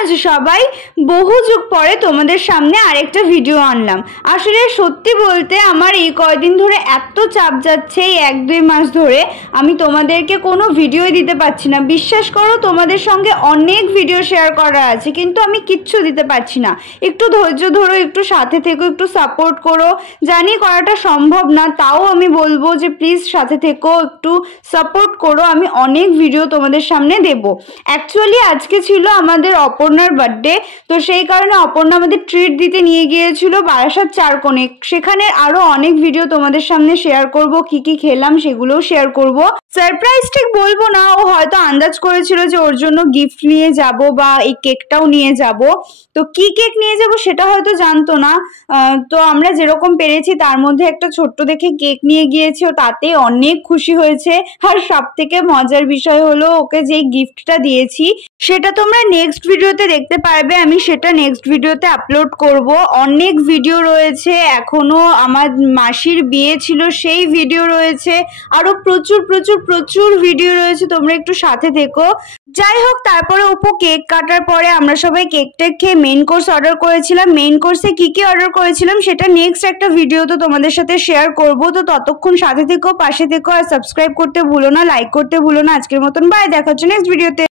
আছো সবাই? বহু যুগ পরে তোমাদের সামনে আরেকটা ভিডিও আনলাম। আসলে সত্যি বলতে আমার এই কয়দিন ধরে এত চাপ যাচ্ছে, এই 1-2 মাস ধরে আমি তোমাদেরকে কোনো ভিডিওই দিতে পারছি না। বিশ্বাস করো, তোমাদের সঙ্গে অনেক ভিডিও শেয়ার করা আছে, কিন্তু আমি কিচ্ছু দিতে পারছি না। একটু ধৈর্য ধরো, একটু সাথে থেকো, একটু সাপোর্ট করো। জানি করাটা সম্ভব না, তাও আমি বলবো যে প্লিজ সাথে থেকো, একটু সাপোর্ট করো। আমি অনেক ভিডিও তোমাদের সামনে দেব। অ্যাকচুয়ালি আজকে ছিল আমাদের অপর্ণার বার্থডে, তো সেই কারণে অপর্ণা আমাদের ট্রিট দিতে নিয়ে গিয়েছিল বারাসাত চারকোণে। সেখানে আরো অনেক ভিডিও তোমাদের সামনে শেয়ার করব, কি কি খেলাম সেগুলোও শেয়ার করব। সারপ্রাইজ ঠিক বলবো না, ও হয়তো আন্দাজ করেছিল যে ওর জন্য গিফট নিয়ে যাব বা এই কেকটাও নিয়ে যাব। তো কি কেক নিয়ে যাব সেটা হয়তো জানতো না। তো আমরা যেরকম পেরেছি তার মধ্যে একটা ছোট্ট দেখে কেক নিয়ে গিয়েছি, ও তাতে অনেক খুশি হয়েছে। আর সব থেকে মজার বিষয় হলো, ওকে যে গিফটটা দিয়েছি সেটা তোমরা নেক্সট ভিডিওতে দেখতে পারবে। আমি সেটা নেক্সট ভিডিওতে আপলোড করব। অনেক ভিডিও রয়েছে, এখনো আমার মাসির বিয়ে ছিল সেই ভিডিও রয়েছে, আরো প্রচুর প্রচুর প্রচুর ভিডিও রয়েছে। তোমরা একটু সাথে থেকো। যাই হোক, তারপরে উপো কেক কাটার পরে আমরা সবাই কেক টেক খেয়ে মেইন কোর্স অর্ডার করেছিলাম। মেইন কোর্সে কি কি অর্ডার করেছিলাম সেটা নেক্সট একটা ভিডিও তো তোমাদের সাথে শেয়ার করব। তো ততক্ষণ সাথে থেকো, পাশে থেকো, আর সাবস্ক্রাইব করতে ভুলো না, লাইক করতে ভুলো না। আজকের মতন বাই, দেখা হচ্ছে নেক্সট ভিডিওতে।